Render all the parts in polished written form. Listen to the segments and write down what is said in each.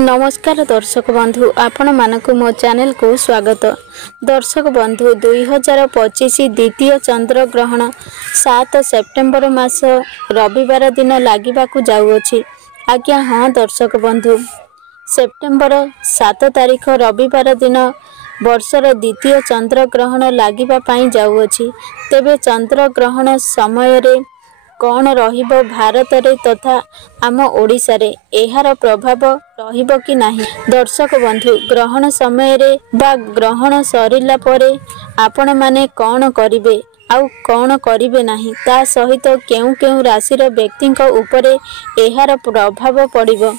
नमस्कार दर्शक बंधु आपण मानक मो चैनल को स्वागत। दर्शक बंधु 2025 द्वितीय चंद्र ग्रहण 7 सेप्टेम्बर मास रविवार दिन लागिबाकू जाउअछि। आज्ञा हाँ दर्शक बंधु, सेप्टेम्बर 7 तारीख रविवार दिन वर्षर द्वितीय चंद्र ग्रहण लागिबा पई जाउअछि। तेबे चंद्र ग्रहण समय रे कौन रहिबो भारत रे तथा आम ओडिशा रे एहार प्रभाव रहिबो कि नाही। दर्शक बंधु, ग्रहण समय रे बा ग्रहण सरिला परे आपण माने कौन करिवे आउ कौन करिवे नाही, ता सहित केउ केउ राशि व्यक्ति उपरे एहार प्रभाव पड़िबो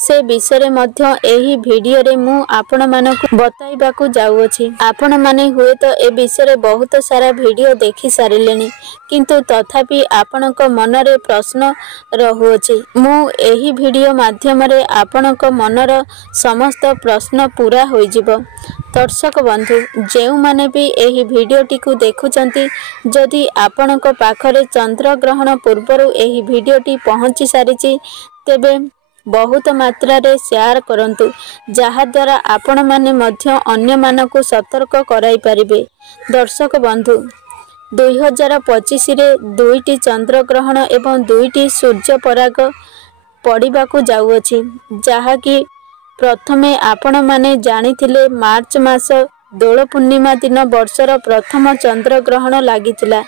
से विषय मध्य एही वीडियो रे मु आपण मानकु बताइबाकू जाउअछि। आपण माने हुए तो ए विषय बहुत सारा वीडियो देखि सारिलेनी, किंतु तथापि आपणक मनरे प्रश्न रहुअछि। मु एही वीडियो माध्यम रे आपणक मनर समस्त प्रश्न पूरा होई जिवो। दर्शक बंधु, जेउ माने भी एही वीडियोटी को देखुचंती, जदि आपणक पाखरे चंद्र ग्रहण पूर्वरु एही वीडियोटी पहुंची सारिछि, तेबे बहुत मात्रा रे शेयर करंतु, जहा द्वारा आपण माने मध्य अन्य मानकु सतर्क कराई परिबे। दर्शक बंधु, 2025 रे दुईटी चंद्र ग्रहण एवं दुईटी सूर्य पराग पड़िबाकू जाउअछि, जहा कि प्रथमे आपण माने जानिथिले मार्च मास दोल पूर्णिमा दिन वर्षर प्रथम चंद्र ग्रहण लागितिला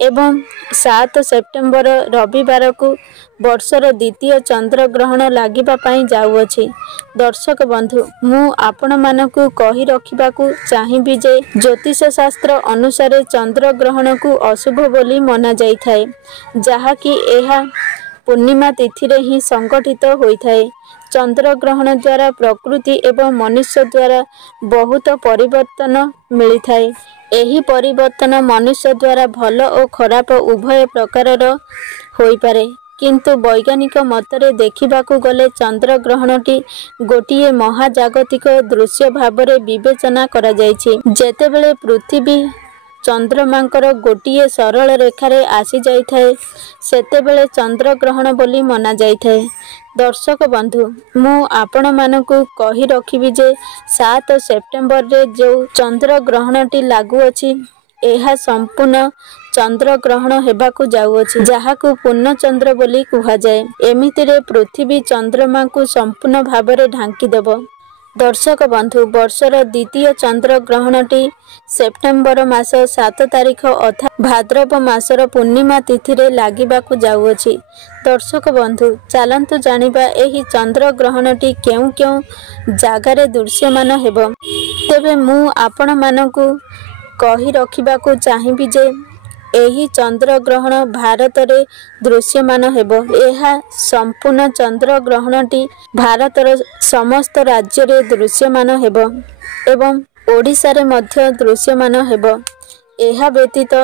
एवं 7 सेप्टेम्बर रविवार को वर्षर द्वितीय चंद्र ग्रहण लागिबा पई जाउअछि। दर्शक बंधु, मु आपण मानकु कहि रखिबाकू चाहिबी जे ज्योतिष शास्त्र अनुसार चंद्र ग्रहण को अशुभ बोली मना जाई थाए, जहा कि एहा पूर्णिमा तिथि रे ही संगठित होई थाए। चंद्र ग्रहण द्वारा प्रकृति एवं मनुष्य द्वारा बहुत परिवर्तन मिली थाए। एही परिवर्तन मनुष्य द्वारा भल और खराब उभय प्रकारर होई पारे, किंतु वैज्ञानिक मतरे देखिबाकू गले चंद्र ग्रहणटी गोटिए महाजागतिक दृश्य भावरे विवेचना करा जायछि। जेतेबेले पृथ्वी चंद्रमांकर गोटिए सरल रेखारे आसी जाई थाए, सेतेबेले चंद्र ग्रहण बोली मना जाई थाए। दर्शक बंधु, मु आपण मानकु कहि रखिबी जे 7 सेप्टेम्बर रे जो चंद्र ग्रहणटी लागू अछि, एहा संपूर्ण चंद्र ग्रहण हेबाकू जाउअछि, जाहाकू पूर्ण चंद्र बोली कुहा जाए। एमितिरे पृथ्वी चंद्रमा को संपूर्ण भावरे ढांकी देबो। दर्शक बंधु, वर्षर द्वितीय चंद्र ग्रहणटी सेप्टेम्बर मास 7 तारीख अर्थात भाद्रव मासर पूर्णिमा तिथि रे लागिबाकू जाउअछि। दर्शक बंधु, चालंतु जानिबा एही चंद्र ग्रहणटी केउ केउ जागारे दृश्यमान हेबो। तेबे मु आपण मानकु कहि रखिबाकू चाहिबी जे एही चंद्र ग्रहण भारत रे दृश्यमान हेबो। एहा संपूर्ण चंद्र ग्रहणटी भारतर समस्त राज्य रे दृश्यमान हेबो एवं ओडिशा रे मध्य दृश्यमान हेबो। एहा व्यतीत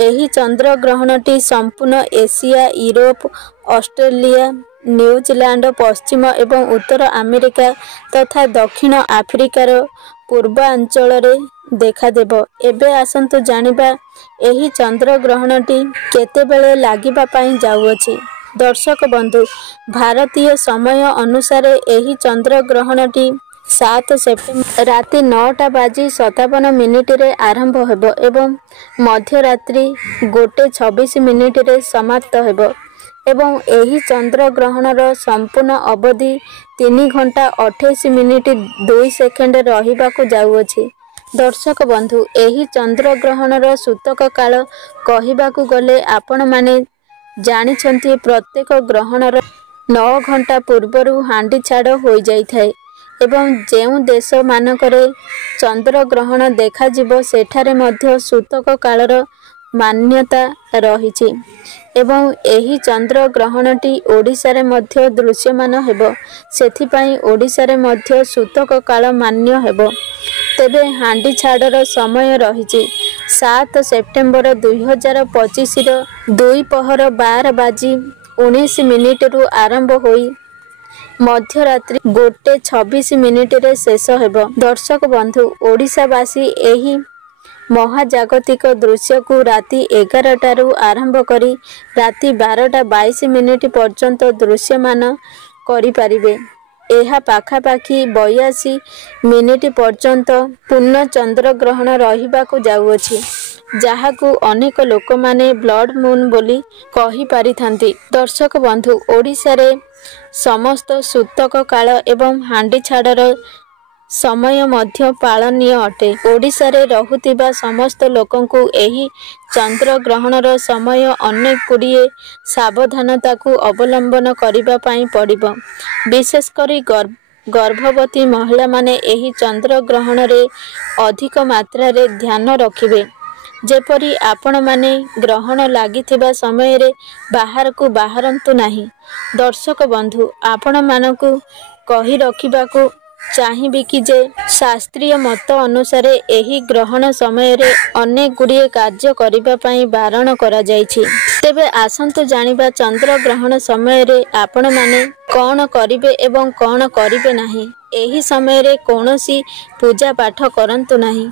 एही चंद्र ग्रहणटी संपूर्ण एशिया, यूरोप, ऑस्ट्रेलिया, न्यूजीलैंड, पश्चिम एवं उत्तर अमेरिका तथा दक्षिण आफ्रिकार पूर्वांचल रे देखा देबो। एबे आसंतु जानिबा एही चंद्र ग्रहणटी केतेबेले लागिबा पई जाउअछि। दर्शक बंधु, भारतीय समय अनुसार एही चंद्र ग्रहणटी 7 सेप्टेम्बर राति 9:57 रे आरंभ हेबो एवं मध्यरात्रि 1:26 रे समाप्त हेबो एवं एही चंद्र ग्रहणर संपूर्ण अवधि 3 घंटा 28 मिनिट 2 सेकेंड रहिबाकू जाउअछि। दर्शक बंधु, एही चंद्र ग्रहणर सूतक काल कहिबाकू गले आपण माने जानिछंती प्रत्येक ग्रहणर 9 घंटा पूर्वरु हांडी छाड़ होई जाई थाए एवं जेउ देश मानकरे चंद्र ग्रहण देखा जिवो सेठारे मध्य सूतक कालर मान्यता रहिछि एवं एही चंद्र ग्रहणटी ओडिशा रे मध्य दृश्यमान हेबो। सेथि पई ओडिशा रे मध्य सूतक काल मान्य हेबो। तेबे हांडी छाड़र समय रहिछि 7 सेप्टेम्बर 2025 रो 2 पहर 12:19 रु आरंभ होई मध्यरात्रि 1:26 रे शेष हेबो। दर्शक बंधु, ओडिशावासी एही महाजागतिक दृश्य को राति 11 आरंभ करी राति 12:22 पर्यंत दृश्यमान करि पारिबे। ଏହା ପାଖାପାଖି 82 ମିନିଟ୍ ପର୍ଯ୍ୟନ୍ତ ପୂର୍ଣ୍ଣ ଚନ୍ଦ୍ରଗ୍ରହଣ ରହିବାକୁ ଯାଉଅଛି, ଯାହାକୁ ଅନେକ ଲୋକମାନେ ବ୍ଲଡ୍ ମୁନ୍ ବୋଲି କହିପାରିଥାନ୍ତି। ଦର୍ଶକ ବନ୍ଧୁ, ଓଡ଼ିଶାରେ ସମସ୍ତ ସୂତକ କାଳ ଏବଂ ହାଣ୍ଡି ଛାଡ଼ର ସମୟ ମଧ୍ୟ ପାଳନୀୟ ଅଟେ। ଓଡ଼ିଶାରେ ରହୁଥିବା ସମସ୍ତ ଲୋକଙ୍କୁ ଏହି ଚନ୍ଦ୍ରଗ୍ରହଣର ସମୟ ଅନେକ ଗୁଡ଼ିଏ ସାବଧାନତାକୁ ଅବଲମ୍ବନ କରିବା ପାଇଁ ପଡ଼ିବ। ବିଶେଷ କରି ଗର୍ଭବତୀ ମହିଳାମାନେ ଏହି ଚନ୍ଦ୍ରଗ୍ରହଣରେ ଅଧିକ ମାତ୍ରାରେ ଧ୍ୟାନ ରଖିବେ, ଯେପରି ଆପଣମାନେ ଗ୍ରହଣ ଲାଗିଥିବା ସମୟରେ ବାହାରକୁ ବାହାରନ୍ତୁ ନାହିଁ। ଦର୍ଶକ ବନ୍ଧୁ, ଆପଣମାନଙ୍କୁ କହି ରଖିବାକୁ ଚାହିଁବି କି ଯେ ଶାସ୍ତ୍ରୀୟ ମତ ଅନୁସାରେ ଏହି ଗ୍ରହଣ ସମୟରେ ଅନେକ ଗୁଡ଼ିଏ କାର୍ଯ୍ୟ କରିବା ପାଇଁ ବାରଣ କରାଯାଇଛି। ତେବେ ଆସନ୍ତୁ ଜାଣିବା ଚନ୍ଦ୍ରଗ୍ରହଣ ସମୟରେ ଆପଣମାନେ କ'ଣ କରିବେ ଏବଂ କ'ଣ କରିବେ ନାହିଁ। ଏହି ସମୟରେ କୌଣସି ପୂଜା ପାଠ କରନ୍ତୁ ନାହିଁ।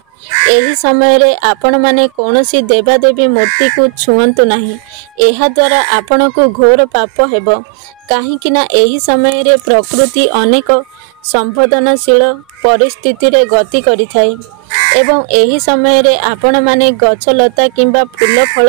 ଏହି ସମୟରେ ଆପଣମାନେ କୌଣସି ଦେବାଦେବୀ ମୂର୍ତ୍ତିକୁ ଛୁଅନ୍ତୁ ନାହିଁ। ଏହାଦ୍ୱାରା ଆପଣଙ୍କୁ ଘୋର ପାପ ହେବ, କାହିଁକି ନା ଏହି ସମୟରେ ପ୍ରକୃତି ଅନେକ ସମ୍ବେଦନଶୀଳ ପରିସ୍ଥିତିରେ ଗତି କରିଥାଏ ଏବଂ ଏହି ସମୟରେ ଆପଣମାନେ ଗଛଲତା କିମ୍ବା ଫୁଲ ଫଳ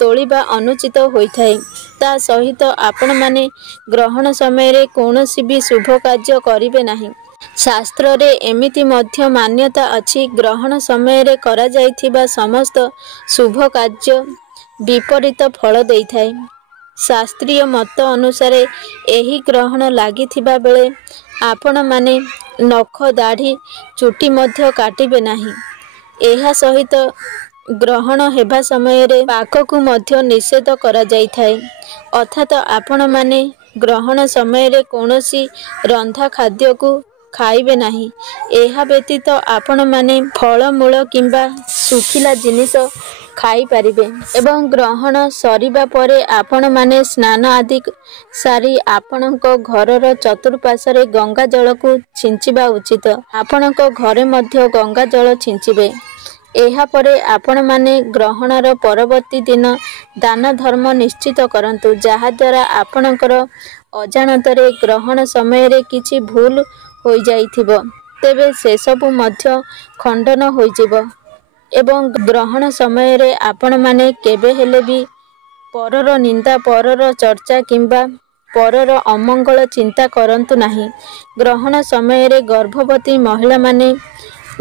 ତୋଳିବା ଅନୁଚିତ ହୋଇଥାଏ। ତା ସହିତ ଆପଣମାନେ ଗ୍ରହଣ ସମୟରେ କୌଣସି ବି ଶୁଭ କାର୍ଯ୍ୟ କରିବେ ନାହିଁ। ଶାସ୍ତ୍ରରେ ଏମିତି ମଧ୍ୟ ମାନ୍ୟତା ଅଛି, ଗ୍ରହଣ ସମୟରେ କରାଯାଇଥିବା ସମସ୍ତ ଶୁଭ କାର୍ଯ୍ୟ ବିପରୀତ ଫଳ ଦେଇଥାଏ। ଶାସ୍ତ୍ରୀୟ ମତ ଅନୁସାରେ ଏହି ଗ୍ରହଣ ଲାଗିଥିବା ବେଳେ ଆପଣମାନେ ନଖ, ଦାଢ଼ି, ଚୁଟି ମଧ୍ୟ କାଟିବେ ନାହିଁ। ଏହା ସହିତ ଗ୍ରହଣ ହେବା ସମୟରେ ପାକକୁ ମଧ୍ୟ ନିଷେଧ କରାଯାଇଥାଏ, ଅର୍ଥାତ୍ ଆପଣମାନେ ଗ୍ରହଣ ସମୟରେ କୌଣସି ରନ୍ଧା ଖାଦ୍ୟକୁ ଖାଇବେ ନାହିଁ। ଏହା ବ୍ୟତୀତ ଆପଣମାନେ ଫଳମୂଳ କିମ୍ବା ଶୁଖିଲା ଜିନିଷ ଖାଇପାରିବେ ଏବଂ ଗ୍ରହଣ ସରିବା ପରେ ଆପଣମାନେ ସ୍ନାନ ଆଦି ସାରି ଆପଣଙ୍କ ଘରର ଚତୁଃପାର୍ଶ୍ୱରେ ଗଙ୍ଗା ଜଳକୁ ଛିଞ୍ଚିବା ଉଚିତ। ଆପଣଙ୍କ ଘରେ ମଧ୍ୟ ଗଙ୍ଗା ଜଳ ଛିଞ୍ଚିବେ। ଏହାପରେ ଆପଣମାନେ ଗ୍ରହଣର ପରବର୍ତ୍ତୀ ଦିନ ଦାନ ଧର୍ମ ନିଶ୍ଚିତ କରନ୍ତୁ, ଯାହାଦ୍ୱାରା ଆପଣଙ୍କର ଅଜାଣତରେ ଗ୍ରହଣ ସମୟରେ କିଛି ଭୁଲ ହୋଇଯାଇଥିବ, ତେବେ ସେସବୁ ମଧ୍ୟ ଖଣ୍ଡନ ହୋଇଯିବ ଏବଂ ଗ୍ରହଣ ସମୟରେ ଆପଣମାନେ କେବେ ହେଲେ ବି ପରର ନିନ୍ଦା, ପରର ଚର୍ଚ୍ଚା କିମ୍ବା ପରର ଅମଙ୍ଗଳ ଚିନ୍ତା କରନ୍ତୁ ନାହିଁ। ଗ୍ରହଣ ସମୟରେ ଗର୍ଭବତୀ ମହିଳାମାନେ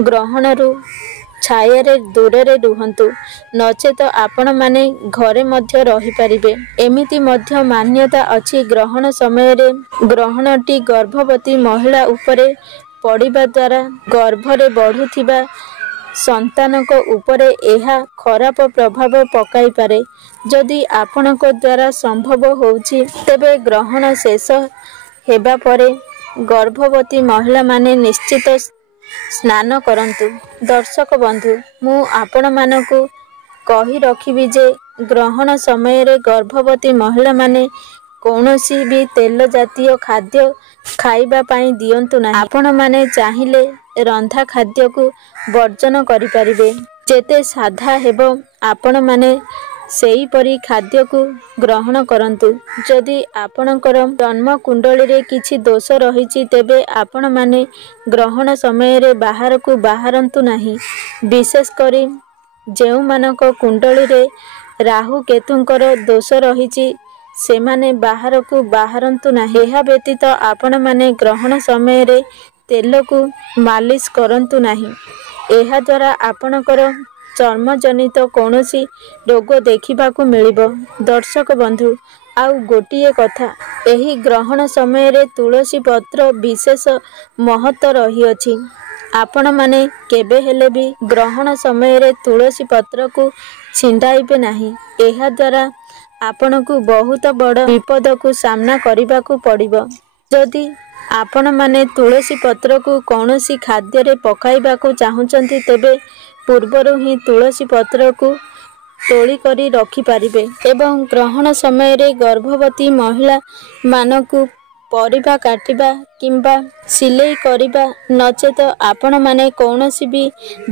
ଗ୍ରହଣରୁ ଛାୟାରେ ଦୂରରେ ରୁହନ୍ତୁ, ନଚେତ ଆପଣମାନେ ଘରେ ମଧ୍ୟ ରହିପାରିବେ। ଏମିତି ମଧ୍ୟ ମାନ୍ୟତା ଅଛି, ଗ୍ରହଣ ସମୟରେ ଗ୍ରହଣଟି ଗର୍ଭବତୀ ମହିଳା ଉପରେ ପଡ଼ିବା ଦ୍ୱାରା ଗର୍ଭରେ ବଢୁଥିବା ସନ୍ତାନଙ୍କ ଉପରେ ଏହା ଖରାପ ପ୍ରଭାବ ପକାଇପାରେ। ଯଦି ଆପଣଙ୍କ ଦ୍ୱାରା ସମ୍ଭବ ହେଉଛି, ତେବେ ଗ୍ରହଣ ଶେଷ ହେବା ପରେ ଗର୍ଭବତୀ ମହିଳାମାନେ ନିଶ୍ଚିତ ସ୍ନାନ କରନ୍ତୁ। ଦର୍ଶକ ବନ୍ଧୁ, ମୁଁ ଆପଣମାନଙ୍କୁ କହି ରଖିବି ଯେ ଗ୍ରହଣ ସମୟରେ ଗର୍ଭବତୀ ମହିଳାମାନେ କୌଣସି ବି ତେଲ ଜାତୀୟ ଖାଦ୍ୟ ଖାଇବା ପାଇଁ ଦିଅନ୍ତୁ ନାହିଁ। ଆପଣମାନେ ଚାହିଁଲେ ରନ୍ଧା ଖାଦ୍ୟକୁ ବର୍ଜନ କରିପାରିବେ। ଯେତେ ସାଧା ହେବ ଆପଣମାନେ ସେହିପରି ଖାଦ୍ୟକୁ ଗ୍ରହଣ କରନ୍ତୁ। ଯଦି ଆପଣଙ୍କର ଜନ୍ମ କୁଣ୍ଡଳୀରେ କିଛି ଦୋଷ ରହିଛି, ତେବେ ଆପଣମାନେ ଗ୍ରହଣ ସମୟରେ ବାହାରକୁ ବାହାରନ୍ତୁ ନାହିଁ। ବିଶେଷ କରି ଯେଉଁମାନଙ୍କ କୁଣ୍ଡଳୀରେ ରାହୁ କେତୁଙ୍କର ଦୋଷ ରହିଛି, ସେମାନେ ବାହାରକୁ ବାହାରନ୍ତୁ ନାହିଁ। ଏହା ବ୍ୟତୀତ ଆପଣମାନେ ଗ୍ରହଣ ସମୟରେ ତେଲକୁ ମାଲିସ କରନ୍ତୁ ନାହିଁ। ଏହାଦ୍ୱାରା ଆପଣଙ୍କର ଚର୍ମଜନିତ କୌଣସି ରୋଗ ଦେଖିବାକୁ ମିଳିବ। ଦର୍ଶକ ବନ୍ଧୁ, ଆଉ ଗୋଟିଏ କଥା, ଏହି ଗ୍ରହଣ ସମୟରେ ତୁଳସୀ ପତ୍ର ବିଶେଷ ମହତ୍ତ୍ୱ ରହିଅଛି। ଆପଣମାନେ କେବେ ହେଲେ ବି ଗ୍ରହଣ ସମୟରେ ତୁଳସୀ ପତ୍ରକୁ ଛିଣ୍ଡାଇବେ ନାହିଁ। ଏହାଦ୍ୱାରା ଆପଣଙ୍କୁ ବହୁତ ବଡ଼ ବିପଦକୁ ସାମ୍ନା କରିବାକୁ ପଡ଼ିବ। ଯଦି ଆପଣମାନେ ତୁଳସୀ ପତ୍ରକୁ କୌଣସି ଖାଦ୍ୟରେ ପକାଇବାକୁ ଚାହୁଁଛନ୍ତି, ତେବେ ପୂର୍ବରୁ ହିଁ ତୁଳସୀ ପତ୍ରକୁ ତୋଳି କରି ରଖିପାରିବେ ଏବଂ ଗ୍ରହଣ ସମୟରେ ଗର୍ଭବତୀ ମହିଳାମାନଙ୍କୁ ପରିବା କାଟିବା କିମ୍ବା ସିଲେଇ କରିବା ନଚେତ ଆପଣମାନେ କୌଣସି ବି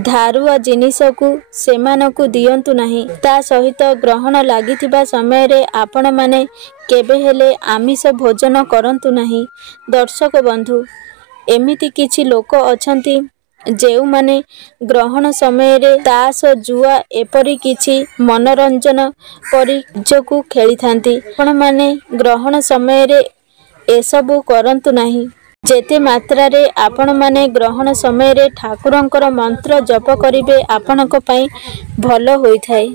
ଧାରୁଆ ଜିନିଷକୁ ସେମାନଙ୍କୁ ଦିଅନ୍ତୁ ନାହିଁ। ତା ସହିତ ଗ୍ରହଣ ଲାଗିଥିବା ସମୟରେ ଆପଣମାନେ କେବେ ହେଲେ ଆମିଷ ଭୋଜନ କରନ୍ତୁ ନାହିଁ। ଦର୍ଶକ ବନ୍ଧୁ, ଏମିତି କିଛି ଲୋକ ଅଛନ୍ତି ଯେଉଁମାନେ ଗ୍ରହଣ ସମୟରେ ତାସ, ଜୁଆ ଏପରି କିଛି ମନୋରଞ୍ଜନ ପରି ନିଜକୁ ଖେଳିଥାନ୍ତି। ଆପଣମାନେ ଗ୍ରହଣ ସମୟରେ ଏସବୁ କରନ୍ତୁ ନାହିଁ। ଯେତେ ମାତ୍ରାରେ ଆପଣମାନେ ଗ୍ରହଣ ସମୟରେ ଠାକୁରଙ୍କର ମନ୍ତ୍ର ଜପ କରିବେ ଆପଣଙ୍କ ପାଇଁ ଭଲ ହୋଇଥାଏ।